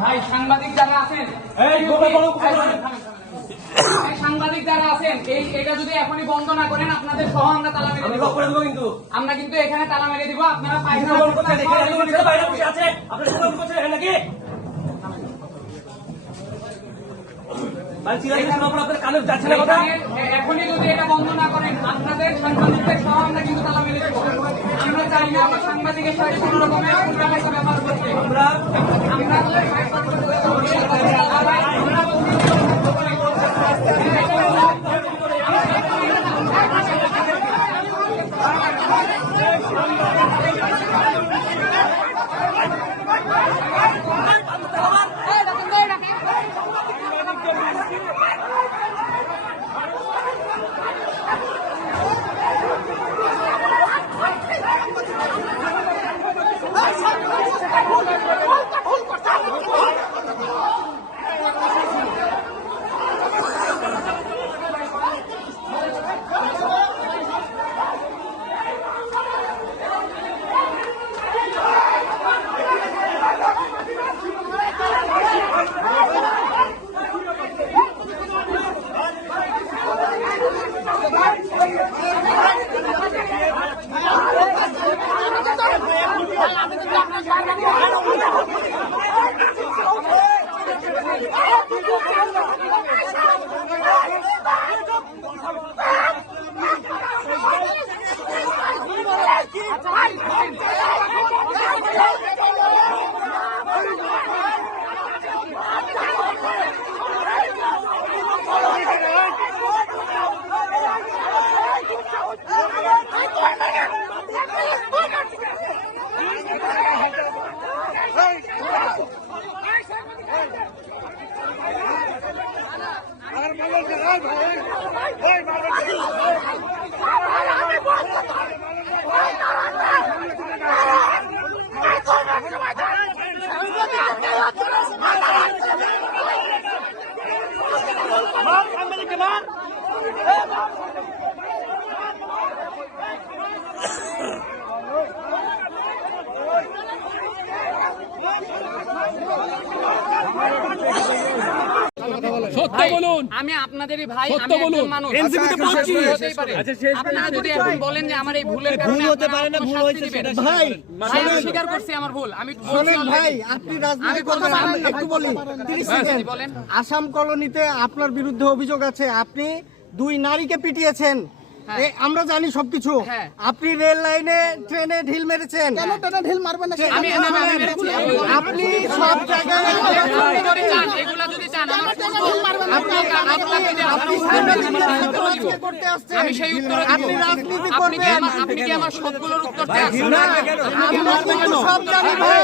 ভাই সাংবাদিক যারা আছেন সাংবাদিক যারা আছেন এটা যদি এখনই বন্ধ না করেন আপনাদের সহ আমরা তালা মেরে দিব। আমরা কিন্তু এখানে তালা মেরে দিব। আপনারা এখনই যদি এটা বন্ধ না করেন আপনাদের সাংবাদিকদের সহ আমরা কিন্তু তালা মেরে দিব। আমরা চাই না আমরা সাংবাদিকের সাথে কোন রকমের ব্যবহার করতে। সত্য বলুন, আমি আপনাদেরই ভাই, সত্য আমি বলুন। একজন মানুষ। এনসিপিতে পাচ্ছি। আপনারা যদি এখন বলেন যে আমার এই ভুলের কারণে হতে পারে না, ভুল হয়েছে সেটা ভাই আমি স্বীকার করছি আমার ভুল। আমি শোনেন ভাই, আপনি রাজনীতি করবেন, আমি একটু বলি 30 সেকেন্ড। বলেন। আসাম কলোনিতে আপনার বিরুদ্ধে অভিযোগ আছে, আপনি 2 নারীকে পিটিয়েছেন। আমরা জানি সবকিছু। হ্যাঁ। আপনি রেল লাইনে ট্রেনে ঢিল মেরেছেন। ঢিল মারবেন না? আপনি সব জায়গায় এগুলা যদি চান করতে আসছেন। আমি সেই উত্তর আপনি রাজনীতি করবেন, আপনি কি আমার সবগুলোর উত্তর চান? আমরা কিন্তু সব জানি ভাই।